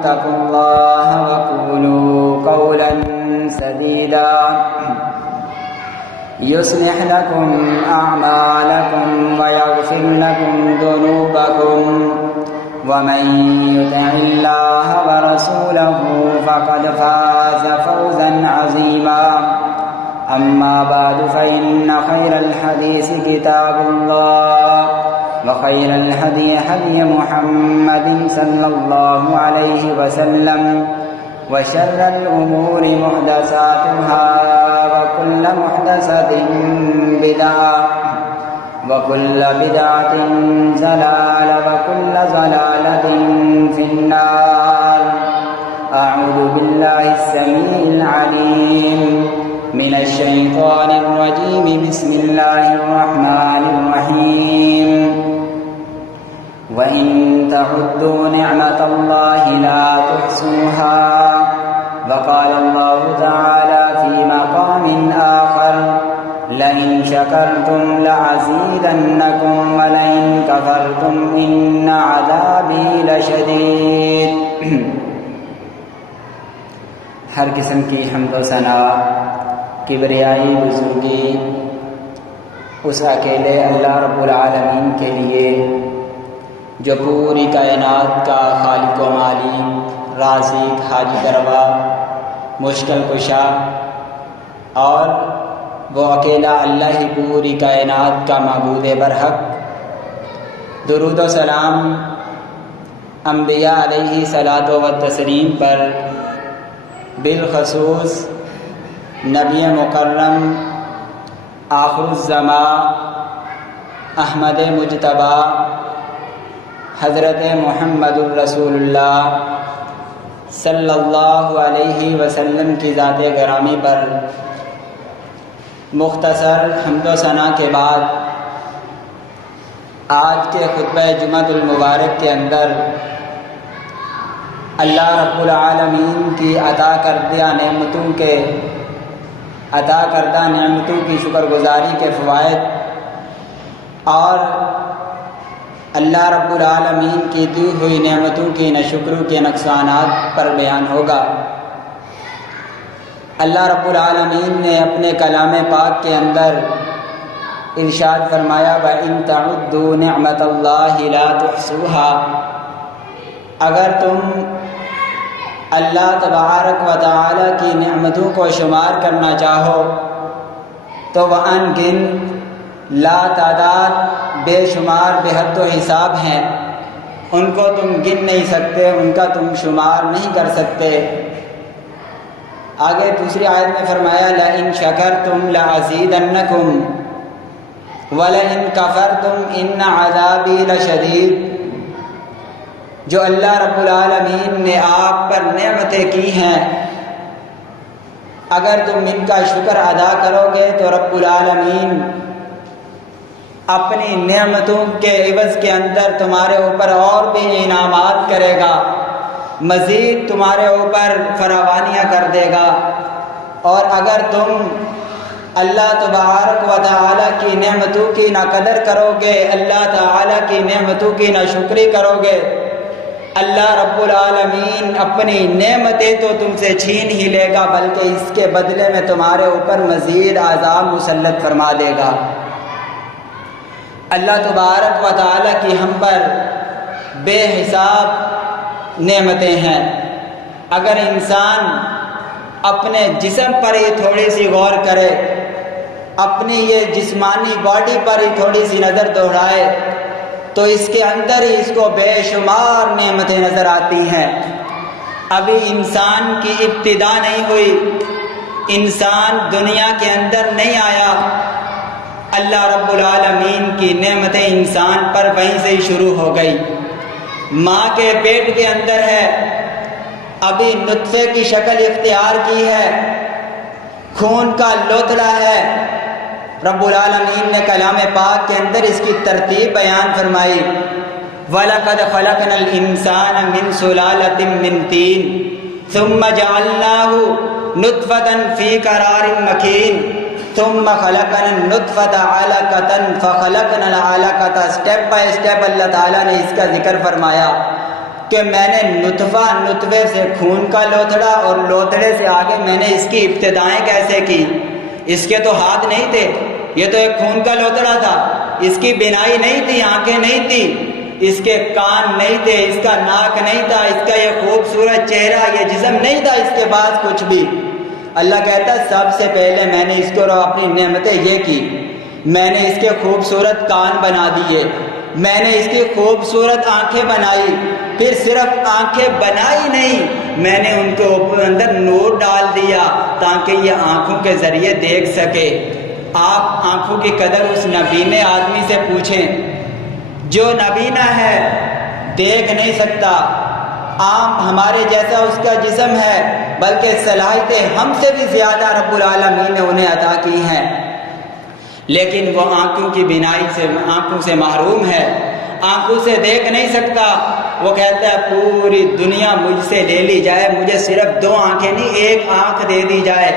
اتقوا الله وقولوا قولا سديدا يصلح لكم أعمالكم ويغفر لكم ذنوبكم ومن يطع الله ورسوله فقد فاز فوزا عظيما أما بعد فإن خير الحديث كتاب الله وخير الهدي هدي محمد صلى الله عليه وسلم وشر الأمور محدثاتها وكل محدثة بدعة وكل بدعة ضلالة وكل ضلالة في النار. أعوذ بالله السميع العليم من الشيطان الرجيم. بسم الله الرحمن الرحيم. وإن تعدوا نعمة الله لا تحصوها. وقال الله تعالى في مقام آخر لئن شكرتم لأزيدنكم ولئن كفرتم إن عذابي لشديد. ہر قسم کی حمد و ثنا کبریائی بزرگی اس اکیلے اللہ رب العالمین کے لیے جو پوری کائنات کا خالق و مالک، رازق، حاجت روا، مشکل کشا، اور وہ اکیلا اللہ ہی پوری کائنات کا معبود برحق. درود و سلام انبیاء علیہ صلاۃ و تسلیم پر، بالخصوص نبی مکرم آخر الزمان احمد مجتبی حضرت محمد الرسول اللہ صلی اللہ علیہ وسلم کی ذات گرامی پر مختصر حمد و ثنا کے بعد آج کے خطبہ جمعۃ المبارک کے اندر اللہ رب العالمین کی عطا کردہ نعمتوں کی شکر گزاری کے فوائد اور اللہ رب العالمین کی دی ہوئی نعمتوں کی ناشکروں کے نقصانات پر بیان ہوگا. اللہ رب العالمین نے اپنے کلام پاک کے اندر ارشاد فرمایا وَإِن تَعُدُّوا نِعْمَةَ اللَّهِ لَا تُحْصُوهَا. اگر تم اللہ تبارک و تعالی کی نعمتوں کو شمار کرنا چاہو تو وہ ان گن لا تعداد بے شمار بے حد و حساب ہیں، ان کو تم گن نہیں سکتے، ان کا تم شمار نہیں کر سکتے. آگے دوسری آیت میں فرمایا لَإِن شَكَرْتُمْ لَأَزِيدَنَّكُمْ وَلَئِن كَفَرْتُمْ إِنَّ عَذَابِي لَشَدِيدٌ. جو اللہ رب العالمین نے آپ پر نعمتیں کی ہیں، اگر تم ان کا شکر ادا کرو گے تو رب العالمین اپنی نعمتوں کے عوض کے اندر تمہارے اوپر اور بھی انعامات کرے گا، مزید تمہارے اوپر فراوانیاں کر دے گا. اور اگر تم اللہ تبارک و تعالی کی نعمتوں کی نہ قدر کرو گے، اللہ تعالی کی نعمتوں کی نہ شکری کرو گے، اللہ رب العالمین اپنی نعمتیں تو تم سے چھین ہی لے گا، بلکہ اس کے بدلے میں تمہارے اوپر مزید عذاب مسلط فرما دے گا. اللہ تبارک و تعالی کی ہم پر بے حساب نعمتیں ہیں. اگر انسان اپنے جسم پر ہی تھوڑی سی غور کرے، اپنی یہ جسمانی باڈی پر ہی تھوڑی سی نظر دوڑائے تو اس کے اندر ہی اس کو بے شمار نعمتیں نظر آتی ہیں. ابھی انسان کی ابتدا نہیں ہوئی، انسان دنیا کے اندر نہیں آیا، اللہ رب العالمین کی نعمتیں انسان پر وہیں سے ہی شروع ہو گئی. ماں کے پیٹ کے اندر ہے، ابھی نطفے کی شکل اختیار کی ہے، خون کا لوتھڑا ہے. رب العالمین نے کلام پاک کے اندر اس کی ترتیب بیان فرمائی وَلَقَدْ خَلَقْنَا الْإِنسَانَ مِنْ سُلَالَةٍ مِّن طِينٍ ثُمَّ جَعَلْنَاهُ نُطْفَةً فِي قَرَارٍ مَّكِينٍ ثُمَّ خَلَقْنَا النُّطْفَةَ عَلَقَةً فَخَلَقْنَا الْعَلَقَةَ. اسٹیپ بائی اسٹیپ اللہ تعالیٰ نے اس کا ذکر فرمایا. کہ میں نے نطفے سے خون کا لوتھڑا اور لوتھڑے سے آگے میں نے اس کی ابتدائیں کیسے کی۔ اس کے تو ہاتھ نہیں تھے، یہ تو ایک خون کا لوتھڑا تھا، اس کی بینائی نہیں تھی، آنکھیں نہیں تھی، اس کے کان نہیں تھے، اس کا ناک نہیں تھا، اس کا یہ خوبصورت چہرہ، یہ جسم نہیں تھا، اس کے بعد کچھ بھی۔ اللہ کہتا ہے سب سے پہلے میں نے اس کو اپنی نعمتیں یہ کی، میں نے اس کے خوبصورت کان بنا دیے، میں نے اس کی خوبصورت آنکھیں بنائی، پھر صرف آنکھیں بنائی نہیں، میں نے ان کے اندر نور ڈال دیا تاکہ یہ آنکھوں کے ذریعے دیکھ سکے۔ آپ آنکھوں کی قدر اس نبینے آدمی سے پوچھیں جو نبینا ہے، دیکھ نہیں سکتا، عام ہمارے جیسا اس کا جسم ہے، بلکہ صلاحیتیں ہم سے بھی زیادہ رب العالمین نے انہیں عطا کی ہیں، لیکن وہ آنکھوں کی بینائی سے، آنکھوں سے محروم ہے، آنکھوں سے دیکھ نہیں سکتا۔ وہ کہتا ہے پوری دنیا مجھ سے لے لی جائے، مجھے صرف 2 آنکھیں نہیں، 1 آنکھ دے دی جائے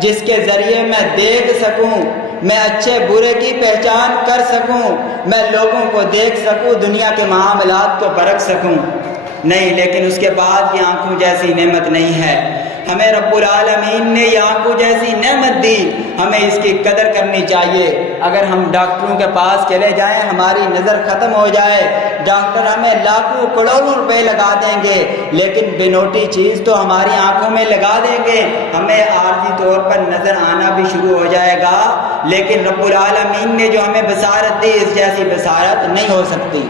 جس کے ذریعے میں دیکھ سکوں، میں اچھے برے کی پہچان کر سکوں، میں لوگوں کو دیکھ سکوں، دنیا کے معاملات کو پرکھ سکوں۔ نہیں، لیکن اس کے بعد یہ آنکھوں جیسی نعمت نہیں ہے۔ ہمیں رب العالمین نے یہ آنکھوں جیسی نعمت دی، ہمیں اس کی قدر کرنی چاہیے۔ اگر ہم ڈاکٹروں کے پاس چلے جائیں، ہماری نظر ختم ہو جائے، ڈاکٹر ہمیں لاکھوں کروڑوں روپے لگا دیں گے، لیکن بنوٹی چیز تو ہماری آنکھوں میں لگا دیں گے، ہمیں عارضی طور پر نظر آنا بھی شروع ہو جائے گا، لیکن رب العالمین نے جو ہمیں بصارت دی، اس جیسی بصارت نہیں ہو سکتی۔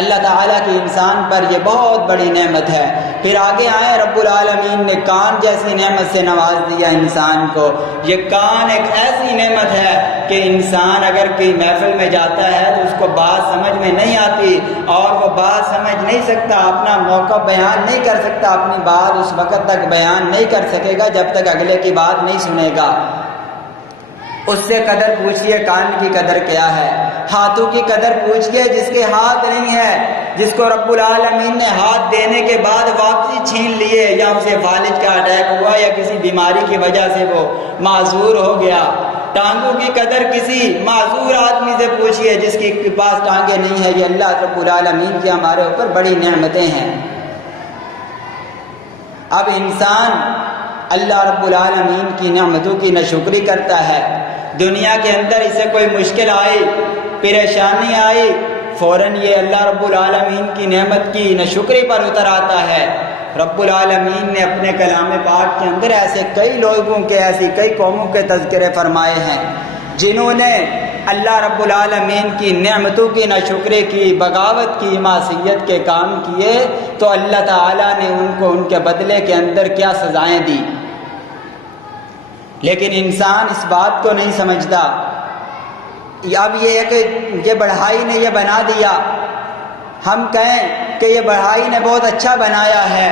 اللہ تعالیٰ کی انسان پر یہ بہت بڑی نعمت ہے۔ پھر آگے آئے، رب العالمین نے کان جیسی نعمت سے نواز دیا انسان کو۔ یہ کان ایک ایسی نعمت ہے کہ انسان اگر کوئی محفل میں جاتا ہے تو اس کو بات سمجھ میں نہیں آتی، اور وہ بات سمجھ نہیں سکتا، اپنا موقع بیان نہیں کر سکتا، اپنی بات اس وقت تک بیان نہیں کر سکے گا جب تک اگلے کی بات نہیں سنے گا۔ اس سے قدر پوچھئے کان کی قدر کیا ہے، ہاتھوں کی قدر پوچھئے جس کے ہاتھ نہیں ہے، جس کو رب العالمین نے ہاتھ دینے کے بعد واپسی چھین لیے، یا اسے فالج کا اٹیک ہوا یا کسی بیماری کی وجہ سے وہ معذور ہو گیا۔ ٹانگوں کی قدر کسی معذور آدمی سے پوچھئے جس کے پاس ٹانگیں نہیں ہیں۔ یہ اللہ رب العالمین کی ہمارے اوپر بڑی نعمتیں ہیں۔ اب انسان اللہ رب العالمین کی نعمتوں کی ناشکری کرتا ہے، دنیا کے اندر اسے کوئی مشکل آئی، پریشانی آئی، فوراً یہ اللہ رب العالمین کی نعمت کی ناشکری پر اتر آتا ہے۔ رب العالمین نے اپنے کلام پاک کے اندر ایسے کئی لوگوں کے، ایسی کئی قوموں کے تذکرے فرمائے ہیں جنہوں نے اللہ رب العالمین کی نعمتوں کی ناشکری کی، بغاوت کی، معصیت کے کام کیے، تو اللہ تعالیٰ نے ان کو ان کے بدلے کے اندر کیا سزائیں دی۔ لیکن انسان اس بات کو نہیں سمجھتا۔ اب یہ بڑھائی نے یہ بنا دیا، ہم کہیں کہ یہ بڑھائی نے بہت اچھا بنایا ہے،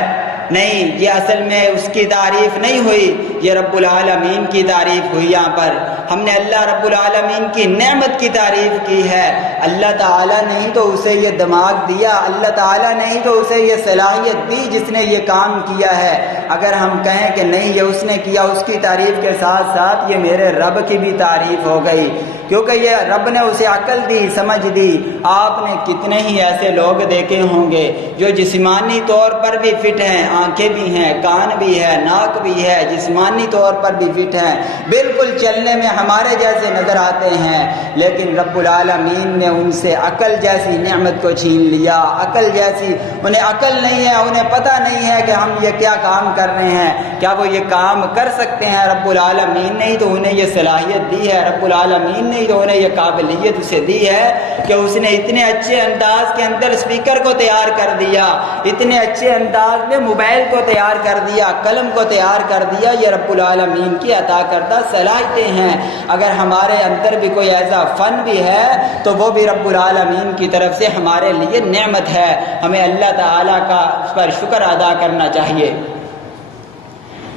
نہیں، یہ اصل میں اس کی تعریف نہیں ہوئی، یہ رب العالمین کی تعریف ہوئی۔ یہاں پر ہم نے اللہ رب العالمین کی نعمت کی تعریف کی ہے۔ اللہ تعالیٰ نے ہی تو اسے یہ دماغ دیا، اللہ تعالیٰ نے ہی تو اسے یہ صلاحیت دی جس نے یہ کام کیا ہے۔ اگر ہم کہیں کہ نہیں یہ اس نے کیا، اس کی تعریف کے ساتھ ساتھ یہ میرے رب کی بھی تعریف ہو گئی، کیونکہ یہ رب نے اسے عقل دی، سمجھ دی۔ آپ نے کتنے ہی ایسے لوگ دیکھے ہوں گے جو جسمانی طور پر بھی فٹ ہیں، آنکھیں بھی ہیں، کان بھی ہے، ناک بھی ہے، جسمانی طور پر بھی فٹ ہیں، بالکل چلنے میں ہمارے جیسے نظر آتے ہیں، لیکن رب العالمین نے ان سے عقل جیسی نعمت کو چھین لیا۔ عقل جیسی، انہیں عقل نہیں ہے، انہیں پتہ نہیں ہے کہ ہم یہ کیا کام کر رہے ہیں، کیا وہ یہ کام کر سکتے ہیں؟ رب العالمین نے ہی تو انہیں یہ صلاحیت دی ہے، رب العالمین نے ہی تو انہیں یہ قابلیت اسے دی ہے کہ اس نے اتنے اچھے انداز کے اندر اسپیکر کو تیار کر دیا، اتنے اچھے انداز میں موبائل کو تیار کر دیا، قلم کو تیار کر دیا۔ یہ رب العالمین کی عطا کردہ صلاحیتیں ہیں۔ اگر ہمارے اندر بھی کوئی ایسا فن بھی ہے تو وہ بھی رب العالمین کی طرف سے ہمارے لیے نعمت ہے، ہمیں اللہ تعالیٰ کا اس پر شکر ادا کرنا چاہیے۔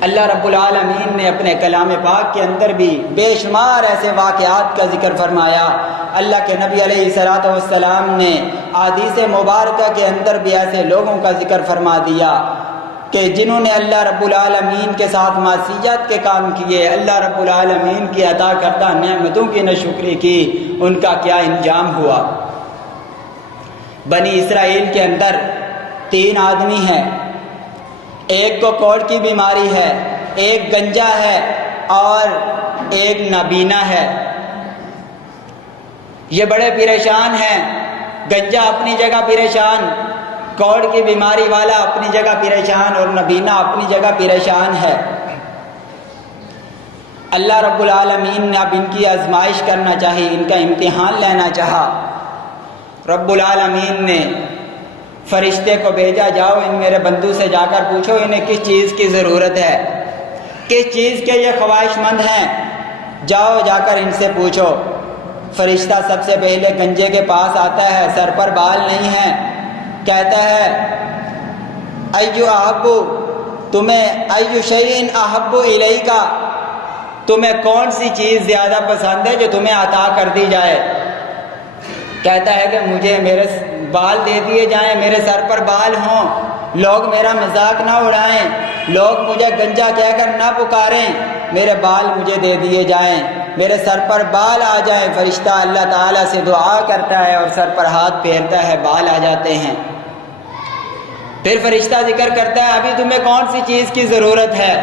اللہ رب العالمین نے اپنے کلام پاک کے اندر بھی بے شمار ایسے واقعات کا ذکر فرمایا۔ اللہ کے نبی علیہ الصلوۃ والسلام نے احادیث مبارکہ کے اندر بھی ایسے لوگوں کا ذکر فرما دیا کہ جنہوں نے اللہ رب العالمین کے ساتھ معصیت کے کام کیے، اللہ رب العالمین کی عطا کردہ نعمتوں کی ناشکری کی، ان کا کیا انجام ہوا۔ بنی اسرائیل کے اندر 3 آدمی ہیں، ایک کو کوڑ کی بیماری ہے، ایک گنجا ہے اور ایک نابینا ہے۔ یہ بڑے پریشان ہیں، گنجا اپنی جگہ پریشان، کوڑ کی بیماری والا اپنی جگہ پریشان اور نابینا اپنی جگہ پریشان ہے۔ اللہ رب العالمین نے اب ان کی آزمائش کرنا چاہی، ان کا امتحان لینا چاہا۔ رب العالمین نے فرشتے کو بھیجا، جاؤ ان میرے بندوں سے جا کر پوچھو انہیں کس چیز کی ضرورت ہے، کس چیز کے یہ خواہش مند ہیں، جاؤ جا کر ان سے پوچھو۔ فرشتہ سب سے پہلے گنجے کے پاس آتا ہے، سر پر بال نہیں ہے، کہتا ہے ایو احب، تمہیں ایو شیء احب الیک، تمہیں کون سی چیز زیادہ پسند ہے جو تمہیں عطا کر دی جائے؟ کہتا ہے کہ مجھے میرے بال دے دیے جائیں، میرے سر پر بال ہوں، لوگ میرا مذاق نہ اڑائیں، لوگ مجھے گنجا کہہ کر نہ پکاریں، میرے بال مجھے دے دیے جائیں، میرے سر پر بال آ جائیں۔ فرشتہ اللہ تعالیٰ سے دعا کرتا ہے اور سر پر ہاتھ پھیرتا ہے، بال آ جاتے ہیں۔ پھر فرشتہ ذکر کرتا ہے ابھی تمہیں کون سی چیز کی ضرورت ہے،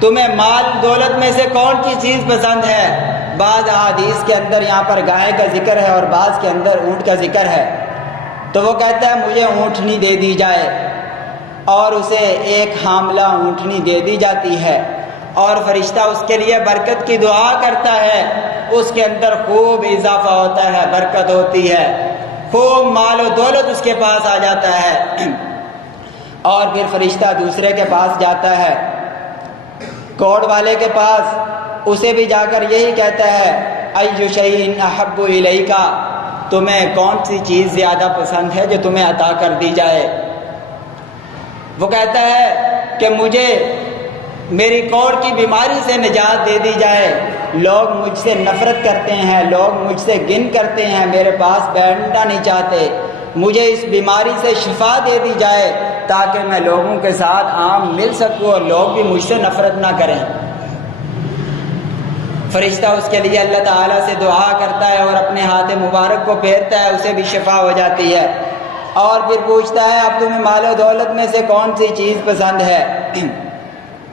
تمہیں مال دولت میں سے کون سی چیز پسند ہے؟ بعض احادیث کے اندر یہاں پر گائے کا ذکر ہے اور بعض کے اندر اونٹ کا ذکر ہے، تو وہ کہتا ہے مجھے اونٹنی دے دی جائے، اور اسے ایک حاملہ اونٹنی دے دی جاتی ہے، اور فرشتہ اس کے لیے برکت کی دعا کرتا ہے، اس کے اندر خوب اضافہ ہوتا ہے، برکت ہوتی ہے، خوب مال و دولت اس کے پاس آ جاتا ہے۔ اور پھر فرشتہ دوسرے کے پاس جاتا ہے، کوڑ والے کے پاس، اسے بھی جا کر یہی کہتا ہے ایو شیء احب الیک، تمہیں کون سی چیز زیادہ پسند ہے جو تمہیں عطا کر دی جائے؟ وہ کہتا ہے کہ مجھے میری کوڑ کی بیماری سے نجات دے دی جائے، لوگ مجھ سے نفرت کرتے ہیں، لوگ مجھ سے گن کرتے ہیں، میرے پاس بیٹھنا نہیں چاہتے، مجھے اس بیماری سے شفا دے دی جائے تاکہ میں لوگوں کے ساتھ عام مل سکوں اور لوگ بھی مجھ سے نفرت نہ کریں۔ فرشتہ اس کے لیے اللہ تعالیٰ سے دعا کرتا ہے اور اپنے ہاتھ مبارک کو پھیرتا ہے، اسے بھی شفا ہو جاتی ہے، اور پھر پوچھتا ہے اب تمہیں مال و دولت میں سے کون سی چیز پسند ہے؟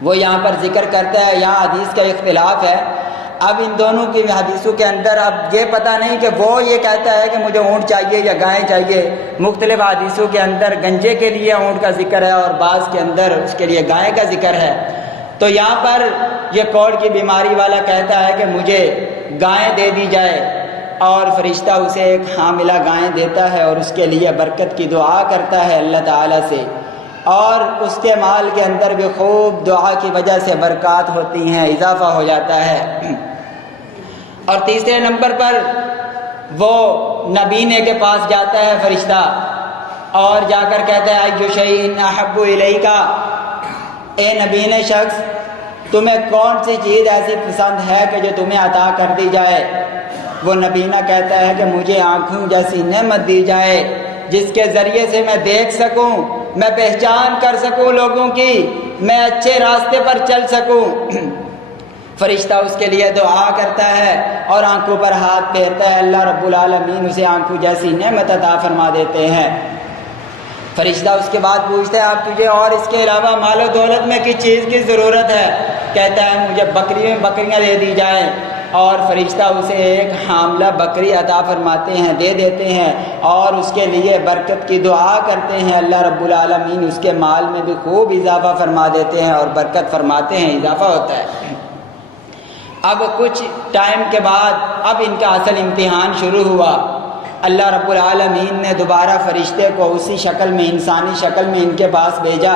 وہ یہاں پر ذکر کرتا ہے، یہاں حدیث کا اختلاف ہے، اب ان دونوں کی حدیثوں کے اندر اب یہ پتہ نہیں کہ وہ یہ کہتا ہے کہ مجھے اونٹ چاہیے یا گائے چاہیے، مختلف حدیثوں کے اندر گنجے کے لیے اونٹ کا ذکر ہے اور بعض کے اندر اس کے لیے گائے کا ذکر ہے۔ تو یہاں پر یہ کوڑ کی بیماری والا کہتا ہے کہ مجھے گائے دے دی جائے، اور فرشتہ اسے ایک حاملہ گائے دیتا ہے اور اس کے لیے برکت کی دعا کرتا ہے اللہ تعالیٰ سے، اور اس کے مال کے اندر بھی خوب دعا کی وجہ سے برکات ہوتی ہیں، اضافہ ہو جاتا ہے۔ اور تیسرے نمبر پر وہ نبینے کے پاس جاتا ہے فرشتہ اور جا کر کہتا ہے ایو شیء احب الیک، اے نبینے شخص تمہیں کون سی چیز ایسی پسند ہے کہ جو تمہیں عطا کر دی جائے؟ وہ نبینا کہتا ہے کہ مجھے آنکھوں جیسی نعمت دی جائے جس کے ذریعے سے میں دیکھ سکوں، میں پہچان کر سکوں لوگوں کی، میں اچھے راستے پر چل سکوں۔ فرشتہ اس کے لیے دعا کرتا ہے اور آنکھوں پر ہاتھ پھیرتا ہے، اللہ رب العالمین اسے آنکھوں جیسی نعمت عطا فرما دیتے ہیں۔ فرشتہ اس کے بعد پوچھتا ہے اب تجھے اور اس کے علاوہ مال و دولت میں کس چیز کی ضرورت ہے؟ کہتا ہے مجھے بکریاں دے دی جائیں، اور فرشتہ اسے ایک حاملہ بکری عطا فرماتے ہیں، دے دیتے ہیں، اور اس کے لیے برکت کی دعا کرتے ہیں، اللہ رب العالمین اس کے مال میں بھی خوب اضافہ فرما دیتے ہیں اور برکت فرماتے ہیں، اضافہ ہوتا ہے۔ اب کچھ ٹائم کے بعد اب ان کا اصل امتحان شروع ہوا۔ اللہ رب العالمین نے دوبارہ فرشتے کو اسی شکل میں، انسانی شکل میں ان کے پاس بھیجا۔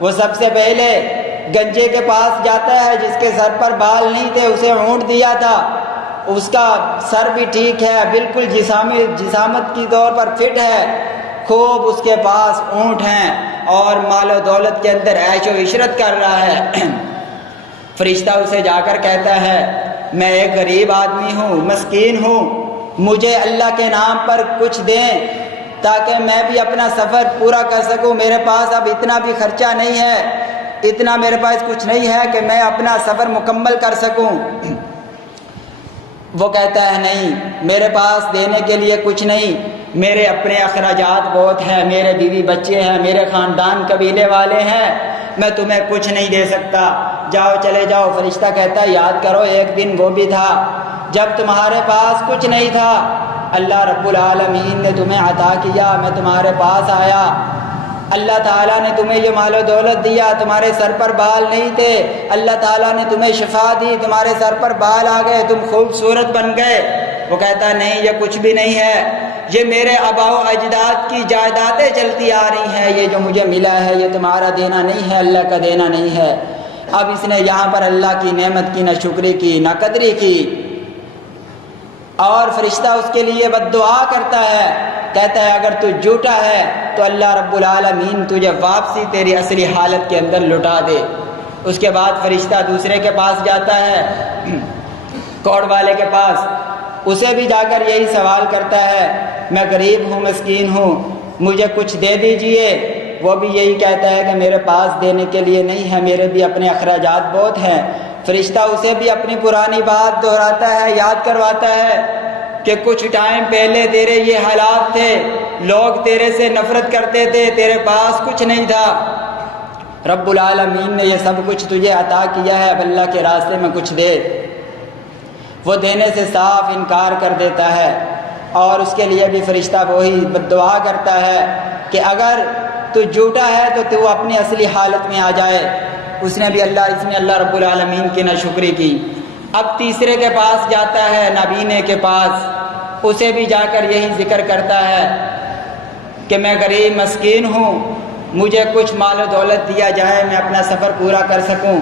وہ سب سے پہلے گنجے کے پاس جاتا ہے جس کے سر پر بال نہیں تھے، اسے اونٹ دیا تھا، اس کا سر بھی ٹھیک ہے، بالکل جسامت کی طور پر فٹ ہے، خوب اس کے پاس اونٹ ہیں اور مال و دولت کے اندر عیش و عشرت کر رہا ہے۔ فرشتہ اسے جا کر کہتا ہے میں ایک غریب آدمی ہوں، مسکین ہوں، مجھے اللہ کے نام پر کچھ دیں تاکہ میں بھی اپنا سفر پورا کر سکوں، میرے پاس اب اتنا بھی خرچہ نہیں ہے، اتنا میرے پاس کچھ نہیں ہے کہ میں اپنا سفر مکمل کر سکوں۔ وہ کہتا ہے نہیں، میرے پاس دینے کے لیے کچھ نہیں، میرے اپنے اخراجات بہت ہیں، میرے بیوی بچے ہیں، میرے خاندان قبیلے والے ہیں، میں تمہیں کچھ نہیں دے سکتا، جاؤ چلے جاؤ۔ فرشتہ کہتا ہے یاد کرو ایک دن وہ بھی تھا جب تمہارے پاس کچھ نہیں تھا، اللہ رب العالمین نے تمہیں عطا کیا، میں تمہارے پاس آیا، اللہ تعالیٰ نے تمہیں یہ مال و دولت دیا، تمہارے سر پر بال نہیں تھے، اللہ تعالیٰ نے تمہیں شفا دی، تمہارے سر پر بال آ گئے، تم خوبصورت بن گئے۔ وہ کہتا ہے نہیں، یہ کچھ بھی نہیں ہے، یہ میرے آباء و اجداد کی جائیدادیں چلتی آ رہی ہیں، یہ جو مجھے ملا ہے یہ تمہارا دینا نہیں ہے، اللہ کا دینا نہیں ہے۔ اب اس نے یہاں پر اللہ کی نعمت کی نہ شکری کی نہ قدری کی، اور فرشتہ اس کے لیے بد دعا کرتا ہے، کہتا ہے اگر تو جھوٹا ہے تو اللہ رب العالمین تجھے واپسی تیری اصلی حالت کے اندر لٹا دے۔ اس کے بعد فرشتہ دوسرے کے پاس جاتا ہے، کوڑ والے کے پاس، اسے بھی جا کر یہی سوال کرتا ہے، میں غریب ہوں، مسکین ہوں، مجھے کچھ دے دیجئے۔ وہ بھی یہی کہتا ہے کہ میرے پاس دینے کے لیے نہیں ہے، میرے بھی اپنے اخراجات بہت ہیں۔ فرشتہ اسے بھی اپنی پرانی بات دہراتا ہے، یاد کرواتا ہے کہ کچھ ٹائم پہلے تیرے یہ حالات تھے، لوگ تیرے سے نفرت کرتے تھے، تیرے پاس کچھ نہیں تھا، رب العالمین نے یہ سب کچھ تجھے عطا کیا ہے، اب اللہ کے راستے میں کچھ دے۔ وہ دینے سے صاف انکار کر دیتا ہے، اور اس کے لیے بھی فرشتہ وہی بد دعا کرتا ہے کہ اگر تو جھوٹا ہے تو تو اپنی اصلی حالت میں آ جائے۔ اس نے اللہ رب العالمین کی ناشکری کی۔ اب تیسرے کے پاس جاتا ہے، نابینے کے پاس، اسے بھی جا کر یہی ذکر کرتا ہے کہ میں غریب مسکین ہوں، مجھے کچھ مال و دولت دیا جائے، میں اپنا سفر پورا کر سکوں،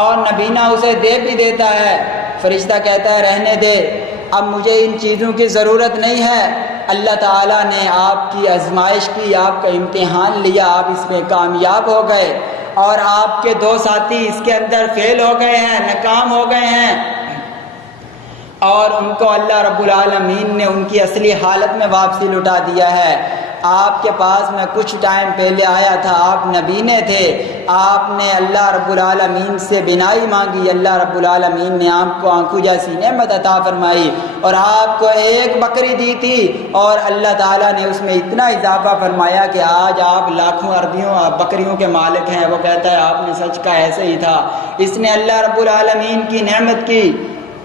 اور نبینہ اسے دے بھی دیتا ہے۔ فرشتہ کہتا ہے رہنے دے، اب مجھے ان چیزوں کی ضرورت نہیں ہے، اللہ تعالیٰ نے آپ کی آزمائش کی، آپ کا امتحان لیا، آپ اس میں کامیاب ہو گئے، اور آپ کے دو ساتھی اس کے اندر فیل ہو گئے ہیں، ناکام ہو گئے ہیں، اور ان کو اللہ رب العالمین نے ان کی اصلی حالت میں واپسی لٹا دیا ہے۔ آپ کے پاس میں کچھ ٹائم پہلے آیا تھا، آپ نبینے تھے، آپ نے اللہ رب العالمین سے بینائی مانگی، اللہ رب العالمین نے آپ کو آنکھوں جیسی نعمت عطا فرمائی، اور آپ کو ایک بکری دی تھی، اور اللہ تعالیٰ نے اس میں اتنا اضافہ فرمایا کہ آج آپ لاکھوں اربیوں بکریوں کے مالک ہیں۔ وہ کہتا ہے آپ نے سچ کہا، ایسے ہی تھا۔ اس نے اللہ رب العالمین کی نعمت کی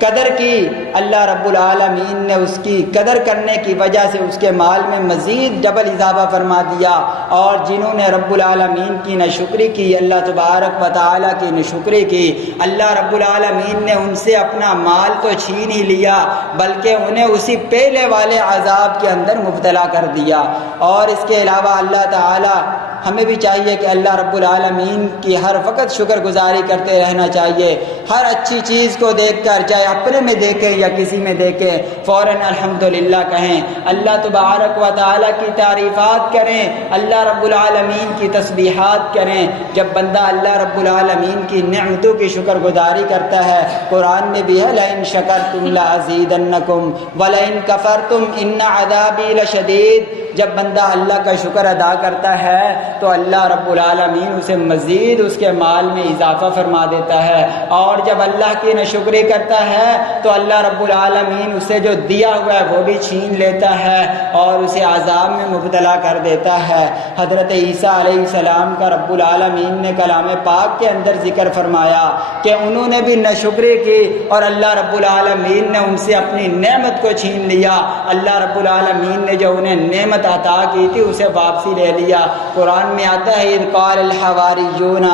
قدر کی، اللہ رب العالمین نے اس کی قدر کرنے کی وجہ سے اس کے مال میں مزید ڈبل اضافہ فرما دیا، اور جنہوں نے رب العالمین کی ناشکری کی، اللہ تبارک و تعالیٰ کی ناشکری کی، اللہ رب العالمین نے ان سے اپنا مال تو چھین ہی لیا، بلکہ انہیں اسی پہلے والے عذاب کے اندر مبتلا کر دیا۔ اور اس کے علاوہ اللہ تعالیٰ ہمیں بھی چاہیے کہ اللہ رب العالمین کی ہر وقت شکر گزاری کرتے رہنا چاہیے، ہر اچھی چیز کو دیکھ کر، چاہے اپنے میں دیکھیں یا کسی میں دیکھیں، فوراً الحمدللہ کہیں، اللہ تبارک و تعالیٰ کی تعریفات کریں، اللہ رب العالمین کی تسبیحات کریں۔ جب بندہ اللہ رب العالمین کی نعمتوں کی شکر گزاری کرتا ہے، قرآن میں بھی ہے لَإِن شَكَرْتُمْ لَأَزِيدَنَّكُمْ وَلَئِن كَفَرْتُمْ إِنَّ عَذَابِي لَشَدِيدٌ۔ جب بندہ اللہ کا شکر ادا کرتا ہے تو اللہ رب العالمین اسے مزید اس کے مال میں اضافہ فرما دیتا ہے، اور جب اللہ کی ناشکری کرتا ہے تو اللہ رب العالمین اسے جو دیا ہوا ہے وہ بھی چھین لیتا ہے اور اسے عذاب میں مبتلا کر دیتا ہے۔ حضرت عیسیٰ علیہ السلام کا رب العالمین نے کلام پاک کے اندر ذکر فرمایا کہ انہوں نے بھی ناشکری کی اور اللہ رب العالمین نے ان سے اپنی نعمت کو چھین لیا۔ اللہ رب العالمین نے جو انہیں نعمت عطا کی تھی اسے واپسی لے لیا۔ قرآن میں آتا ہے اذ قال الحواریون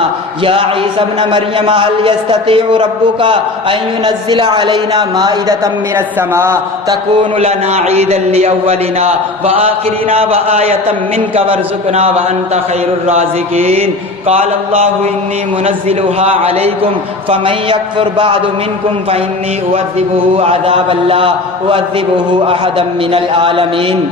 یا عیسی ابن مریم هل يستطيع ربك ان ينزل علينا مائدة من السماء تكون لنا عيدا لاولنا واخرنا وآية منك وارزقنا وانت خير الرازقين قال الله اني منزلها عليكم فمن يكفر بعد منكم فاني اعذبه عذابا لا اعذبه احدا من العالمين۔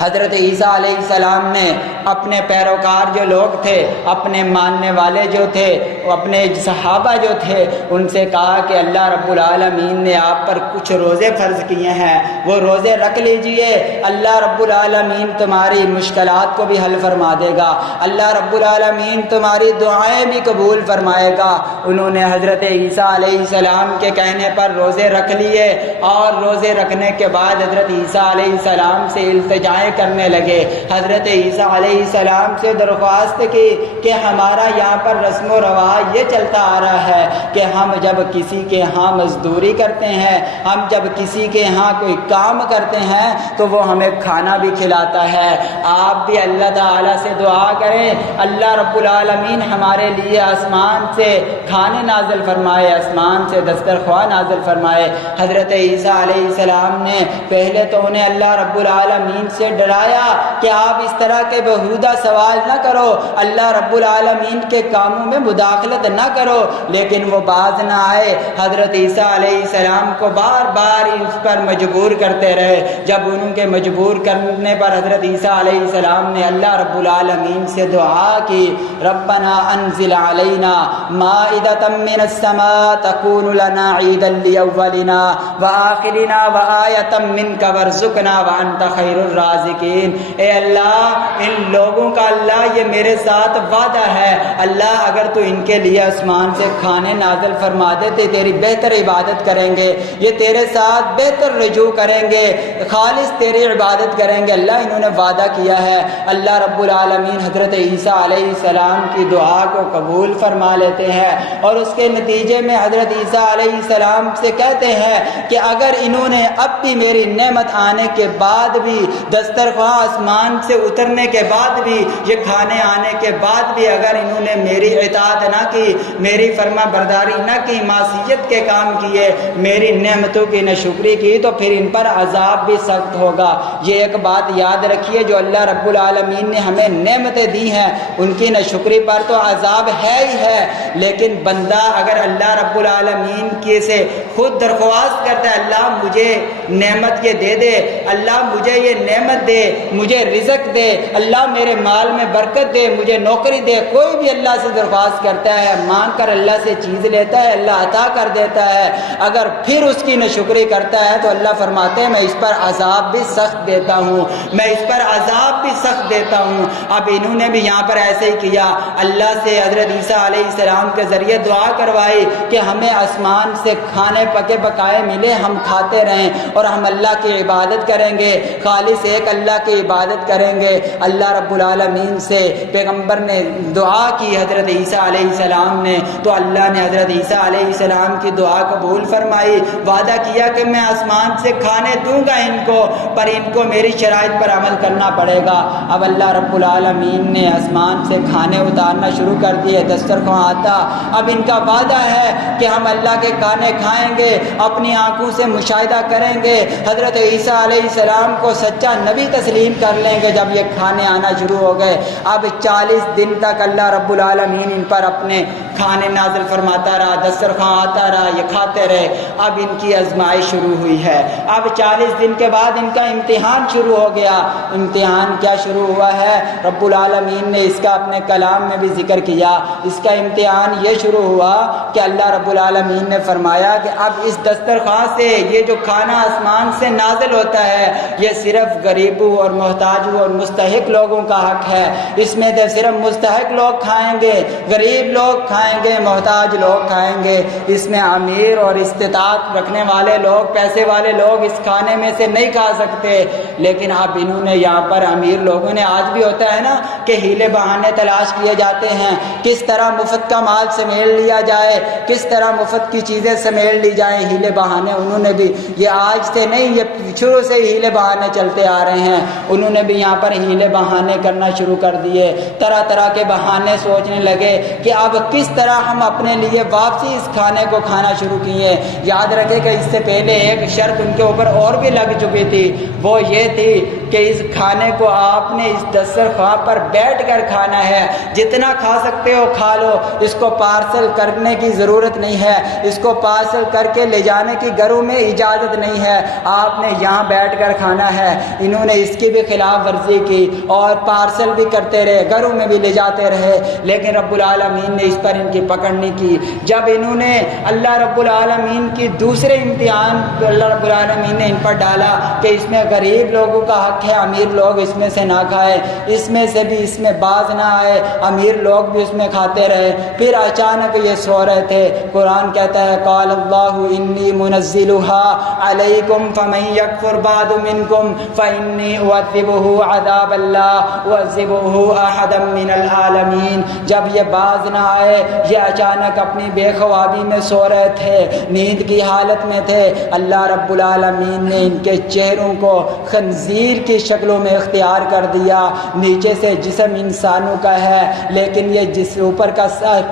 حضرت عیسیٰ علیہ السلام نے اپنے پیروکار جو لوگ تھے، اپنے ماننے والے جو تھے، اپنے صحابہ جو تھے، ان سے کہا کہ اللہ رب العالمین نے آپ پر کچھ روزے فرض کیے ہیں، وہ روزے رکھ لیجئے، اللہ رب العالمین تمہاری مشکلات کو بھی حل فرما دے گا، اللہ رب العالمین تمہاری دعائیں بھی قبول فرمائے گا۔ انہوں نے حضرت عیسیٰ علیہ السلام کے کہنے پر روزے رکھ لیے، اور روزے رکھنے کے بعد حضرت عیسیٰ علیہ السلام سے التجائیں کرنے لگے۔ حضرت عیسیٰ علیہ السلام سے درخواست کی کہ ہمارا یہاں پر رسم و رواج یہ چلتا آ رہا ہے کہ ہم جب کسی کے ہاں مزدوری کرتے ہیں، ہم جب کسی کے ہاں کوئی کام کرتے ہیں تو وہ ہمیں کھانا بھی کھلاتا ہے۔ آپ بھی اللہ تعالیٰ سے دعا کریں، اللہ رب العالمین ہمارے لیے آسمان سے کھانے نازل فرمائے، آسمان سے دسترخوان نازل فرمائے۔ حضرت عیسیٰ علیہ السلام نے پہلے تو انہیں اللہ رب العالمین سے ڈرایا کہ آپ اس طرح کے بہودہ سوال نہ کرو، اللہ رب العالمین کے کاموں میں مداخلت نہ کرو، لیکن وہ باز نہ آئے۔ حضرت عیسیٰ علیہ السلام کو بار بار اس پر مجبور کرتے رہے۔ جب ان کے مجبور کرنے پر حضرت عیسیٰ علیہ السلام نے اللہ رب العالمین سے دعا کی، ربنا انزل علینا مائدۃ من السماء تکون لنا عیدا لاولنا وآخرنا وآیۃ منک وارزقنا وانت خیر الرازقین۔ اے اللہ، ان لوگوں کا اللہ یہ میرے ساتھ وعدہ ہے، اللہ اگر تو ان کے لیے آسمان سے کھانے نازل فرما دے تو تیری بہتر عبادت کریں گے، یہ تیرے ساتھ بہتر رجوع کریں گے، خالص تیری عبادت کریں گے۔ اللہ انہوں نے وعدہ کیا ہے۔ اللہ رب العالمین حضرت عیسیٰ علیہ السلام کی دعا کو قبول فرما لیتے ہیں، اور اس کے نتیجے میں حضرت عیسیٰ علیہ السلام سے کہتے ہیں کہ اگر انہوں نے اب بھی میری نعمت آنے کے بعد بھی، دسترخواں آسمان سے اترنے کے بعد بھی، یہ کھانے آنے کے بعد بھی اگر انہوں نے میری اطاعت نہ کی، میری فرما برداری نہ کی، معصیت کے کام کیے، میری نعمتوں کی ناشکری کی، تو پھر ان پر عذاب بھی سخت ہوگا۔ یہ ایک بات یاد رکھیے، جو اللہ رب العالمین نے ہمیں نعمتیں دی ہیں ان کی ناشکری پر تو عذاب ہے ہی ہے، لیکن بندہ اگر اللہ رب العالمین کی سے خود درخواست کرتا ہے، اللہ مجھے نعمت یہ دے دے، اللہ مجھے یہ نعمت دے، مجھے رزق دے، اللہ میرے مال میں برکت دے، مجھے نوکری دے، کوئی بھی اللہ سے درخواست کرتا ہے، مانگ کر اللہ سے چیز لیتا ہے، اللہ عطا کر دیتا ہے، اگر پھر اس کی ناشکری کرتا ہے تو اللہ فرماتے ہیں میں اس پر عذاب بھی سخت دیتا ہوں، میں اس پر عذاب بھی سخت دیتا ہوں۔ اب انہوں نے بھی یہاں پر ایسے ہی کیا، اللہ سے حضرت عیسیٰ علیہ السلام کے ذریعے دعا کروائی کہ ہمیں آسمان سے کھانے پکے پکائے ملے، ہم کھاتے رہیں اور ہم اللہ کی عبادت کریں گے، خالص ایک اللہ کی عبادت کریں گے۔ اللہ رب العالمین سے پیغمبر نے دعا کی حضرت عیسیٰ علیہ السلام نے، تو اللہ نے حضرت عیسیٰ علیہ السلام کی دعا قبول فرمائی، وعدہ کیا کہ میں آسمان سے کھانے دوں گا ان کو، پر ان کو میری شرائط پر عمل کرنا پڑے گا۔ اب اللہ رب العالمین نے آسمان سے کھانے اتارنا شروع کر دیے، دسترخواں آتا، اب ان کا وعدہ ہے کہ ہم اللہ کے کھانے کھائیں گے، اپنی آنکھوں سے مشاہدہ کریں گے، حضرت عیسیٰ علیہ السلام کو سچا نبی تسلیم کر لیں گے۔ جب یہ کھانے آنا شروع ہو گئے، اب 40 دن تک اللہ رب العالمین ان پر اپنے کھانے نازل فرماتا رہا، دسترخواں آتا رہا، یہ کھاتے رہے۔ اب ان کی آزمائش شروع ہوئی ہے، اب 40 دن کے بعد ان کا امتحان شروع ہو گیا۔ امتحان کیا شروع ہوا ہے؟ رب العالمین نے اس کا اپنے کلام میں بھی ذکر کیا۔ اس کا امتحان یہ شروع ہوا کہ اللہ رب العالمین نے فرمایا کہ اب اس دسترخواں سے یہ جو کھانا آسمان سے نازل ہوتا ہے یہ صرف غریبوں اور محتاجوں اور مستحق لوگوں کا حق ہے، اس میں تو صرف مستحق لوگ کھائیں گے، غریب لوگ کھائیں گے، محتاج لوگ کھائیں گے، اس میں امیر اور استطاعت رکھنے والے لوگ، پیسے والے لوگ اس کھانے میں سے نہیں کھا سکتے۔ لیکن اب انہوں نے یہاں پر امیر لوگوں نے، آج بھی ہوتا ہے نا کہ ہیلے بہانے تلاش کیے جاتے ہیں، کس طرح مفت کا مال سمیٹ لیا جائے، کس طرح مفت کی چیزیں سمیٹ لی جائیں، ہیلے بہانے انہوں نے بھی، یہ آج سے نہیں، یہ شروع سے ہیلے بہانے چلتے آ رہے ہیں، انہوں نے بھی یہاں پر ہیلے بہانے کرنا شروع کر دیے، طرح طرح کے بہانے سوچنے لگے کہ اب کس طرح ہم اپنے لیے واپسی اس کھانے کو کھانا شروع کیے۔ یاد رکھے کہ اس سے پہلے ایک شرط ان کے اوپر اور بھی لگ چکی تھی، وہ یہ تھی کہ اس کھانے کو آپ نے اس دسترخواں پر بیٹھ کر کھانا ہے، جتنا کھا سکتے ہو کھا لو، اس کو پارسل کرنے کی ضرورت نہیں ہے، اس کو پارسل کر کے لے جانے کی گھروں میں اجازت نہیں ہے، آپ نے یہاں بیٹھ کر کھانا ہے۔ انہوں انہوں نے اس کی بھی خلاف ورزی کی اور پارسل بھی کرتے رہے، گھروں میں بھی لے جاتے رہے، لیکن رب العالمین نے اس پر ان کی پکڑ نہیں کی۔ جب انہوں نے اللہ رب العالمین کی دوسرے امتحان اللہ رب العالمین نے ان پر ڈالا کہ اس میں غریب لوگوں کا حق ہے، امیر لوگ اس میں سے نہ کھائے، اس میں سے بھی اس میں باز نہ آئے، امیر لوگ بھی اس میں کھاتے رہے، پھر اچانک یہ سو رہے تھے۔ قرآن کہتا ہے قال اللہ انی منزلها علیکم فمن یکفر بعد منکم فانی اعذبہ عذابا لا اعذبہ احدا من العالمین۔ جب یہ باز نہ آئے، یہ اچانک اپنی بے خوابی میں سو رہے تھے، نیند کی حالت میں تھے، اللہ رب العالمین نے ان کے چہروں کو خنزیر کی شکلوں میں اختیار کر دیا۔ نیچے سے جسم انسانوں کا ہے، لیکن یہ جس اوپر کا سر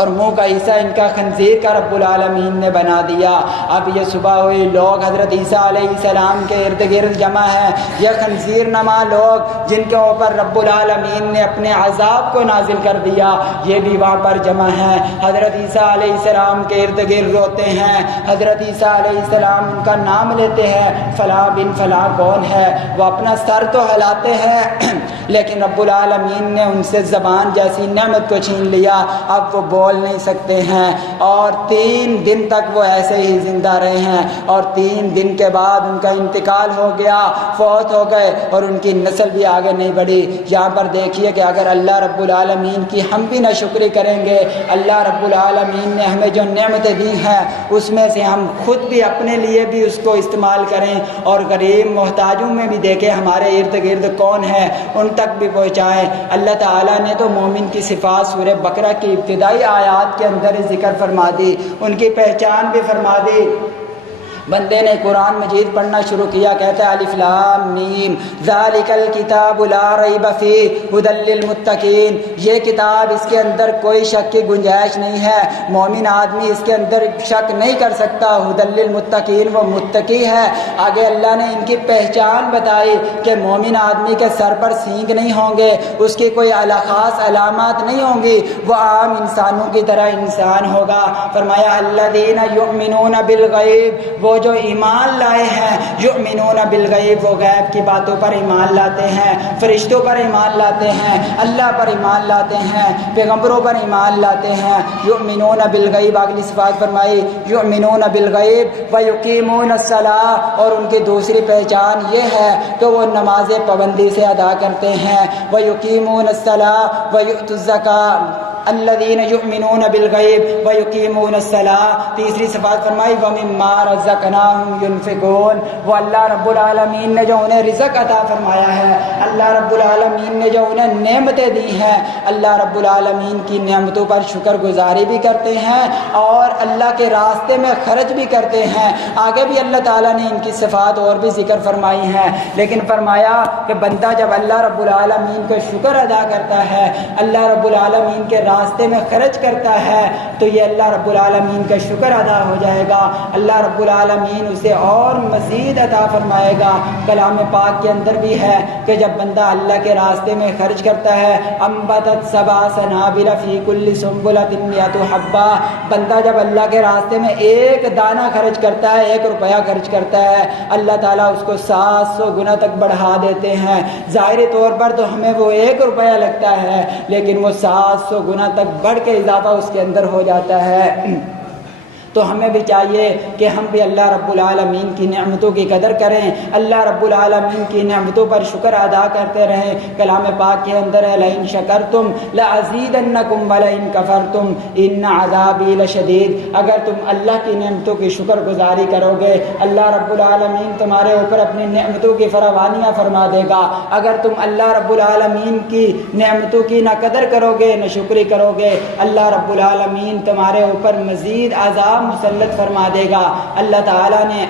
اور منہ کا حصہ ان کا خنزیر کا رب العالمین نے بنا دیا۔ اب یہ صبح ہوئی، لوگ حضرت عیسیٰ علیہ السلام کے ارد گرد جمع ہیں، یہ خنزیر نما لوگ جن کے اوپر رب العالمین نے اپنے عذاب کو نازل کر دیا، یہ بھی وہاں پر جمع ہیں، حضرت عیسیٰ علیہ السلام کے ارد گرد روتے ہیں۔ حضرت عیسیٰ علیہ السلام ان کا نام لیتے ہیں، فلاں بن فلاں کون ہے، وہ اپنا سر تو ہلاتے ہیں لیکن رب العالمین نے ان سے زبان جیسی نعمت کو چھین لیا، اب وہ بول نہیں سکتے ہیں، اور 3 دن تک وہ ایسے ہی زندہ رہے ہیں، اور 3 دن کے بعد ان کا انتقال ہو گیا، فوت ہو گئے، اور ان کی نسل بھی آگے نہیں بڑھی۔ یہاں پر دیکھیے کہ اگر اللہ رب العالمین کی ہم بھی ناشکری کریں گے، اللہ رب العالمین نے ہمیں جو نعمتیں دی ہیں اس میں سے ہم خود بھی اپنے لیے بھی اس کو استعمال کریں، اور غریب محتاجوں میں بھی دیکھیں ہمارے ارد گرد کون ہے، ان تک بھی پہنچائیں۔ اللہ تعالیٰ نے تو مومن کی صفات سورہ بقرہ کی ابتدائی آیات کے اندر ذکر فرما دی، ان کی پہچان بھی فرما دی۔ بندے نے قرآن مجید پڑھنا شروع کیا، کہتا ہے الف لام میم ذالک الکتاب لا ریب فیہ ھدی للمتقین، یہ کتاب اس کے اندر کوئی شک کی گنجائش نہیں ہے، مومن آدمی اس کے اندر شک نہیں کر سکتا، ھدی للمتقین، وہ متقی ہے۔ آگے اللہ نے ان کی پہچان بتائی کہ مومن آدمی کے سر پر سینگ نہیں ہوں گے، اس کی کوئی خاص علامات نہیں ہوں گی، وہ عام انسانوں کی طرح انسان ہوگا۔ فرمایا الذین یؤمنون بالغیب، وہ جو ایمان لائے ہیں، یؤمنون بالغیب، وہ غیب کی باتوں پر ایمان لاتے ہیں، فرشتوں پر ایمان لاتے ہیں، اللہ پر ایمان لاتے ہیں، پیغمبروں پر ایمان لاتے ہیں۔ یؤمنون بالغیب، اگلی صفات فرمائی یؤمنون بالغیب ویقیمون الصلاۃ، اور ان کی دوسری پہچان یہ ہے کہ وہ نماز پابندی سے ادا کرتے ہیں، ویقیمون الصلاۃ ویؤتوا الزکاۃ، الذین یؤمنون بالغیب ویقیمون الصلاۃ۔ تیسری صفات فرمائی ومما رزقناہم ینفقون، وہ اللہ رب العالمین نے جو انہیں رزق عطا فرمایا ہے، اللہ رب العالمین نے جو انہیں نعمتیں دی ہیں، اللہ رب العالمین کی نعمتوں پر شکر گزاری بھی کرتے ہیں اور اللہ کے راستے میں خرچ بھی کرتے ہیں۔ آگے بھی اللہ تعالیٰ نے ان کی صفات اور بھی ذکر فرمائی ہیں، لیکن فرمایا کہ بندہ جب اللہ رب العالمین کا شکر ادا کرتا ہے، اللہ رب العالمین کے راستے میں خرچ کرتا ہے، تو یہ اللہ رب العالمین کا شکر ادا ہو جائے گا، اللہ رب العالمین اسے اور مزید عطا فرمائے گا۔ کلام پاک کے اندر بھی ہے کہ جب بندہ اللہ کے راستے میں خرچ کرتا ہے، انبتت سبع سنابل فی کل سنبلۃ مئۃ حبہ، بندہ جب اللہ کے راستے میں ایک دانہ خرچ کرتا ہے، 1 روپیہ خرچ کرتا ہے، اللہ تعالیٰ اس کو 700 گنا تک بڑھا دیتے ہیں۔ ظاہری طور پر تو ہمیں وہ 1 روپیہ لگتا ہے، لیکن وہ 700 گنا تک بڑھ کے اضافہ اس کے اندر ہو جاتا ہے۔ تو ہمیں بھی چاہیے کہ ہم بھی اللہ رب العالمین کی نعمتوں کی قدر کریں، اللہ رب العالمین کی نعمتوں پر شکر ادا کرتے رہیں۔ کلام پاک کے اندر ہے لئن شکرتم لازیدنکم ولئن کفرتم ان عذابی لشدید، اگر تم اللہ کی نعمتوں کی شکر گزاری کرو گے، اللہ رب العالمین تمہارے اوپر اپنی نعمتوں کی فراوانیاں فرما دے گا۔ اگر تم اللہ رب العالمین کی نعمتوں کی نہ قدر کرو گے، نہ شکری کرو گے، اللہ رب العالمین تمہارے اوپر مزید عذاب مسلط فرما دے گا۔ اللہ تعالیٰ نے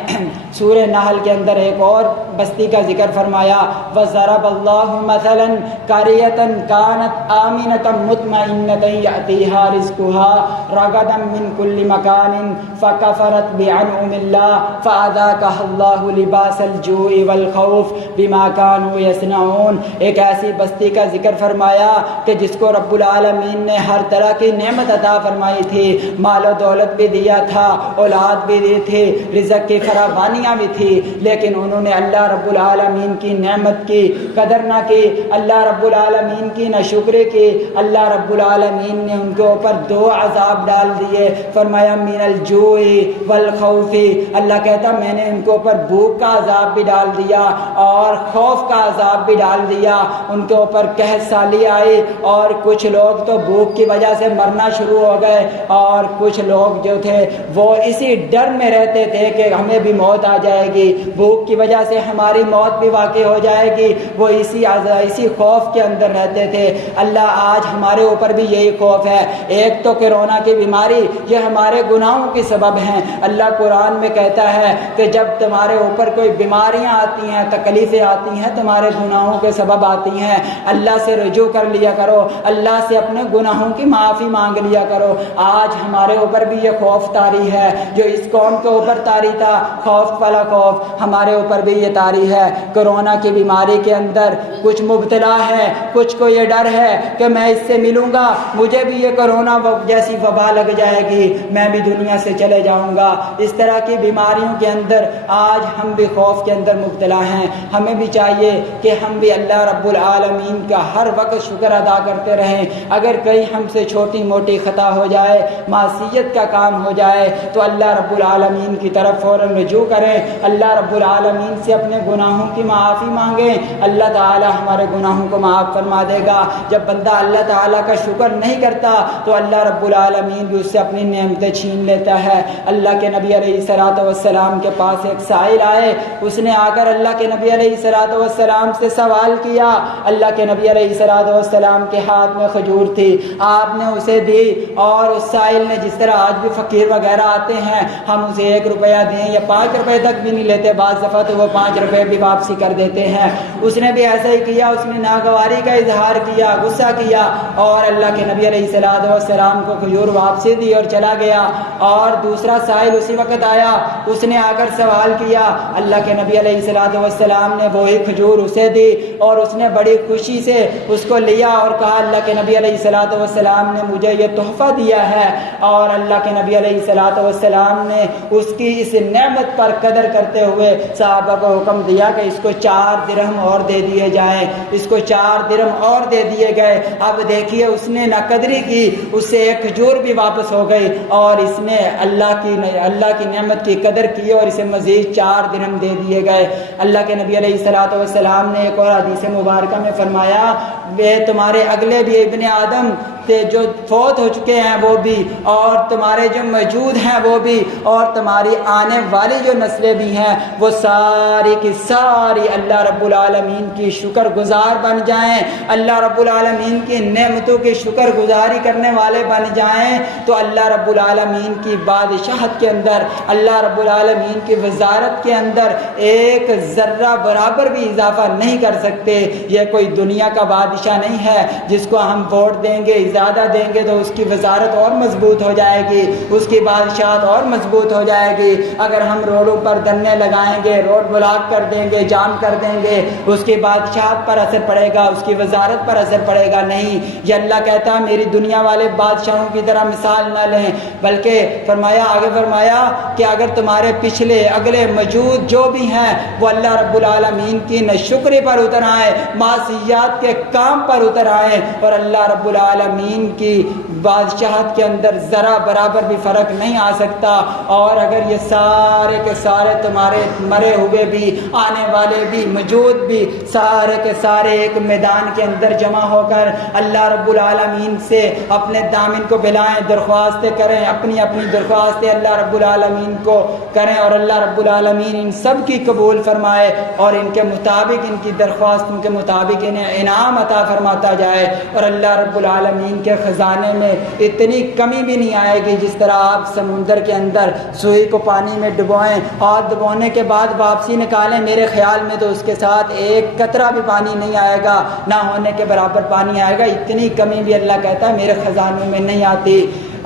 سورہ نحل کے اندر ایک اور بستی کا ذکر فرمایا، وَضَرَبَ اللَّهُ مَثَلًا قَرْيَةً كَانَتْ آمِنَةً مُطْمَئِنَّةً يَأْتِيهَا رِزْقُهَا رَغَدًا مِنْ كُلِّ مَكَانٍ فَكَفَرَتْ بِأَنْعُمِ اللَّهِ فَأَذَاقَهَا اللَّهُ لِبَاسَ الْجُوعِ وَالْخَوْفِ بِمَا كَانُوا يَصْنَعُونَ۔ ایک ایسی بستی کا ذکر فرمایا کہ جس کو رب العالمین نے ہر طرح کی نعمت عطا فرمائی تھی، مال و دولت بھی دیا تھا، اولاد بھی دی تھی، رزق کی فراوانیاں بھی تھی، لیکن انہوں نے اللہ رب العالمین کی نعمت کی قدر نہ کی، اللہ رب العالمین کی نہ شکر کی۔ اللہ رب العالمین نے ان کے اوپر 2 عذاب ڈال دیے، فرمایا من الجوع والخوف، اللہ کہتا میں نے ان کے اوپر بھوک کا عذاب بھی ڈال دیا اور خوف کا عذاب بھی ڈال دیا، ان کے اوپر قحط سالی آئی اور کچھ لوگ تو بھوک کی وجہ سے مرنا شروع ہو گئے، اور کچھ لوگ جو تھے وہ اسی ڈر میں رہتے تھے کہ ہمیں بھی موت آ جائے گی، بھوک کی وجہ سے ہماری موت بھی واقع ہو جائے گی، وہ اسی خوف کے اندر رہتے تھے۔ اللہ آج ہمارے اوپر بھی یہی خوف ہے۔ ایک تو کورونا کی بیماری، یہ ہمارے گناہوں کی سبب ہیں۔ اللہ قرآن میں کہتا ہے کہ جب تمہارے اوپر کوئی بیماریاں آتی ہیں، تکلیفیں آتی ہیں، تمہارے گناہوں کے سبب آتی ہیں، اللہ سے رجوع کر لیا کرو، اللہ سے اپنے گناہوں کی معافی مانگ لیا کرو۔ آج ہمارے اوپر بھی یہ خوف طاری ہے جو اس قوم کے اوپر طاری تھا، خوف والا خوف ہمارے اوپر بھی یہ طاری ہے۔ کورونا کی بیماری کے اندر کچھ مبتلا ہے، کچھ کو یہ ڈر ہے کہ میں اس سے ملوں گا، مجھے بھی یہ کورونا جیسی وبا لگ جائے گی، میں بھی دنیا سے چلے جاؤں گا۔ اس طرح کی بیماریوں کے اندر آج ہم بھی خوف کے اندر مبتلا ہیں۔ ہمیں بھی چاہیے کہ ہم بھی اللہ رب العالمین کا ہر وقت شکر ادا کرتے رہیں۔ اگر کہیں ہم سے چھوٹی موٹی خطا ہو جائے، معصیت کا کام ہو جائے، تو اللہ رب العالمین کی طرف فوراً رجوع کریں، اللہ رب العالمین سے اپنے گناہوں کی معافی مانگیں، اللہ تعالی ہمارے گناہوں کو معاف فرما دے گا۔ جب بندہ اللہ تعالیٰ کا شکر نہیں کرتا تو اللہ رب العالمین بھی اس سے اپنی نعمتیں چھین لیتا ہے۔ اللہ کے نبی علیہ الصلوۃ والسلام کے پاس ایک سائل آئے، اس نے آ کر اللہ کے نبی علیہ الصلوۃ والسلام سے سوال کیا۔ اللہ کے نبی علیہ الصلوۃ والسلام کے ہاتھ میں کھجور تھی، آپ نے اسے دی، اور اس سائل نے جس طرح آج بھی فقیر وغیرہ آتے ہیں، ہم اسے 1 روپیہ دیں یا 5 روپے تک بھی نہیں لیتے، بعض دفعہ تو وہ 5 روپے بھی واپسی کر دیتے ہیں۔ اس نے بھی ایسا ہی کیا، اس نے ناگواری کا اظہار کیا، غصہ کیا، اور اللہ کے نبی علیہ الصلوۃ والسلام کو کھجور واپسی دی اور چلا گیا۔ اور دوسرا سائل اسی وقت آیا، اس نے آ کر سوال کیا، اللہ کے نبی علیہ الصلوۃ والسلام نے وہی کھجور اسے دی، اور اس نے بڑی خوشی سے اس کو لیا اور کہا اللہ کے نبی علیہ الصلوۃ والسلام نے مجھے یہ تحفہ دیا ہے۔ اور اللہ کے نبی علیہ الصلوۃ والسلام نے اس کی اس نعمت پر قدر کرتے ہوئے صحابہ کو حکم دیا کہ اس کو 4 درہم اور دے دیے جائیں، اس کو 4 درہم اور دے دیے گئے۔ اب دیکھیے اس نے نہ قدری کی، اس سے 1 کھجور بھی واپس ہو گئی، اور اس نے اللہ کی نعمت کی قدر کی اور اسے مزید 4 درہم دے دیے گئے۔ اللہ کے نبی علیہ الصلوۃ والسلام نے ایک اور حدیث مبارکہ میں فرمایا، وہ تمہارے اگلے بھی ابن آدم تھے جو فوت ہو چکے ہیں وہ بھی، اور تمہارے جو موجود ہیں وہ بھی، اور تمہاری آنے والی جو نسلیں بھی ہیں وہ ساری کی ساری اللہ رب العالمین کی شکر گزار بن جائیں، اللہ رب العالمین کی نعمتوں کی شکر گزاری کرنے والے بن جائیں، تو اللہ رب العالمین کی بادشاہت کے اندر، اللہ رب العالمین کی وزارت کے اندر ایک ذرہ برابر بھی اضافہ نہیں کر سکتے۔ یہ کوئی دنیا کا بادشاہ نہیں ہے جس کو ہم ووٹ دیں گے، زیادہ دیں گے تو اس کی وزارت اور مضبوط ہو جائے گی، اس کی بادشاہت اور مضبوط ہو جائے گی۔ اگر ہم روڈوں پر دھرنے لگائیں گے، روڈ بلاک کر دیں گے، جام کر دیں گے، اس کی بادشاہت پر اثر پڑے گا، اس کی وزارت پر اثر پڑے گا؟ نہیں۔ یہ اللہ کہتا ہے میری دنیا والے بادشاہوں کی طرح مثال نہ لیں، بلکہ آگے فرمایا کہ اگر تمہارے پچھلے اگلے موجود جو بھی ہیں وہ اللہ رب العالمین کی ناشکری پر اتر آئے، معصیات کے کام پر اتر آئے، اور اللہ رب العالمین کی بادشاہت کے اندر ذرا برابر بھی فرق نہیں آ سکتا، اور اگر یہ سارے کے سارے تمہارے مرے ہوئے بھی، آنے والے بھی، موجود بھی، سارے کے سارے ایک میدان کے اندر جمع ہو کر اللہ رب العالمین سے اپنے دامن کو بلائیں، درخواستیں کریں، اپنی اپنی درخواستیں اللہ رب العالمین کو کریں، اور اللہ رب العالمین ان سب کی قبول فرمائے، اور ان کے مطابق، ان کی درخواستوں کے مطابق انہیں انعام عطا فرماتا جائے، اور اللہ رب العالمین کے خزانے میں اتنی کمی بھی نہیں آئے گی جس طرح آپ سمندر کے اندر سوئی کو پانی میں ڈبوئیں اور ڈبونے کے بعد واپسی نکالیں، میرے خیال میں تو اس کے ساتھ ایک قطرہ بھی پانی نہیں آئے گا، نہ ہونے کے برابر پانی آئے گا۔ اتنی کمی بھی اللہ کہتا ہے میرے خزانے میں نہیں آتی۔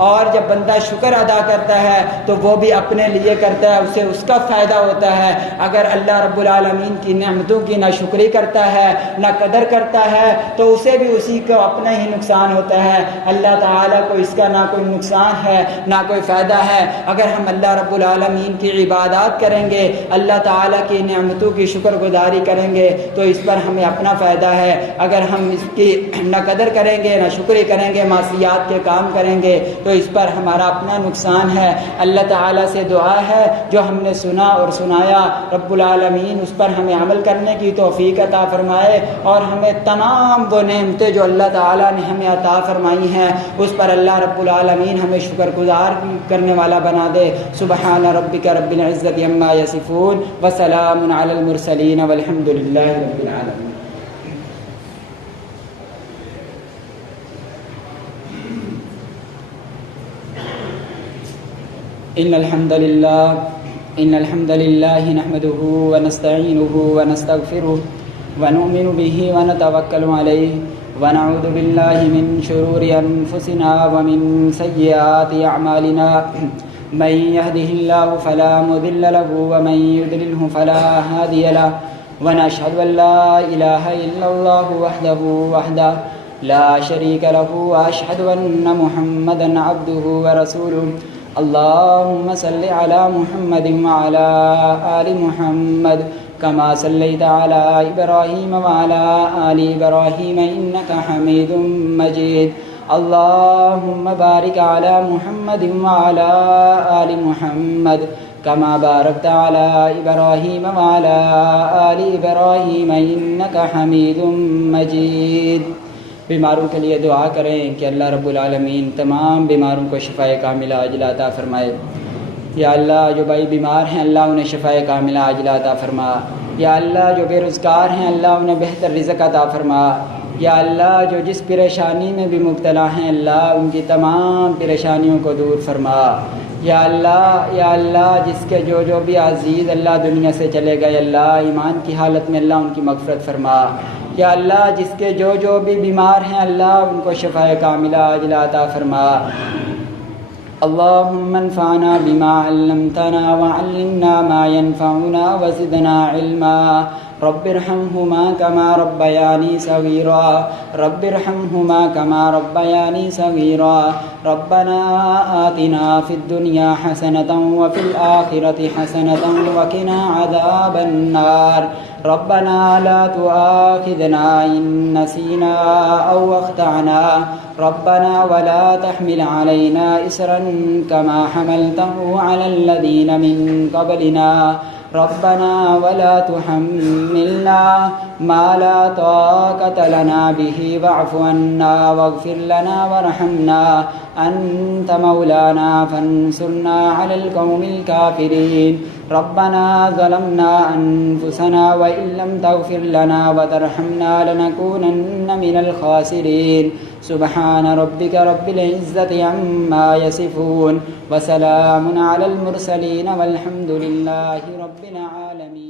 اور جب بندہ شکر ادا کرتا ہے تو وہ بھی اپنے لیے کرتا ہے، اسے اس کا فائدہ ہوتا ہے۔ اگر اللہ رب العالمین کی نعمتوں کی نہ شکری کرتا ہے نہ قدر کرتا ہے تو اسے بھی اسی کو اپنا ہی نقصان ہوتا ہے، اللہ تعالیٰ کو اس کا نہ کوئی نقصان ہے نہ کوئی فائدہ ہے۔ اگر ہم اللہ رب العالمین کی عبادات کریں گے، اللہ تعالیٰ کی نعمتوں کی شکر گزاری کریں گے تو اس پر ہمیں اپنا فائدہ ہے۔ اگر ہم اس کی نہ قدر کریں گے نہ شکری کریں گے، معصیات کے کام کریں گے تو اس پر ہمارا اپنا نقصان ہے۔ اللہ تعالیٰ سے دعا ہے جو ہم نے سنا اور سنایا رب العالمین اس پر ہمیں عمل کرنے کی توفیق عطا فرمائے، اور ہمیں تمام وہ نعمتیں جو اللہ تعالیٰ نے ہمیں عطا فرمائی ہیں اس پر اللہ رب العالمین ہمیں شکر گزار کرنے والا بنا دے۔ سبحان ربک رب العزت عما یصفون وسلام علی المرسلین والحمد للہ رب العالمین۔ إن الحمد لله نحمده ونستعينه ونستغفره ونؤمن به ونتوكل عليه ونعوذ بالله من شرور أنفسنا ومن سيئات أعمالنا من يهده الله فلا مضل له ومن يضلله فلا هادي له ونشهد أن لا إله إلا الله وحده لا شريك له وأشهد أن محمدا عبده ورسوله اللهم صل على محمد وعلى آل محمد كما صليت على إبراهيم وعلى آل إبراهيم إنك حميد مجيد اللهم بارك على محمد وعلى آل محمد كما باركت على إبراهيم وعلى آل إبراهيم إنك حميد مجيد۔ بیماروں کے لیے دعا کریں کہ اللہ رب العالمین تمام بیماروں کو شفائے کاملہ عاجلہ عطا فرمائے۔ یا اللہ جو بھائی بیمار ہیں اللہ انہیں شفائے کاملہ عاجلہ عطا فرما۔ یا اللہ جو بے روزگار ہیں اللہ انہیں بہتر رزق عطا فرما۔ یا اللہ جو جس پریشانی میں بھی مبتلا ہیں اللہ ان کی تمام پریشانیوں کو دور فرما۔ یا اللہ جس کے جو بھی عزیز اللہ دنیا سے چلے گئے اللہ ایمان کی حالت میں اللہ ان کی مغفرت فرما۔ یا اللہ جس کے جو بھی بیمار ہیں اللہ ان کو شفائے کاملہ عاجلہ عطا فرما۔ اللهم انفعنا بما علمتنا وعلمنا ما ينفعنا وزدنا علما رب ارحمهما كما ربياني صغيرا رب ارحمهما كما ربياني صغيرا ربنا آتنا في الدنيا حسنة وفي الآخرة حسنة وقنا عذاب النار ربنا لا تؤاخذنا إن نسينا أو أخطأنا ربنا ولا تحمل علينا إصرا كما حملته على الذين من قبلنا ربنا ولا تحملنا ما لا طاقة لنا به واعف عنا واغفر لنا وارحمنا أنت مولانا فانصرنا على القوم الكافرين ربنا ظلمنا أنفسنا وإن لم تغفر لنا وترحمنا لنكونن من الخاسرين سبحان ربك رب العزة عما يصفون وسلام على المرسلين والحمد لله رب العالمين۔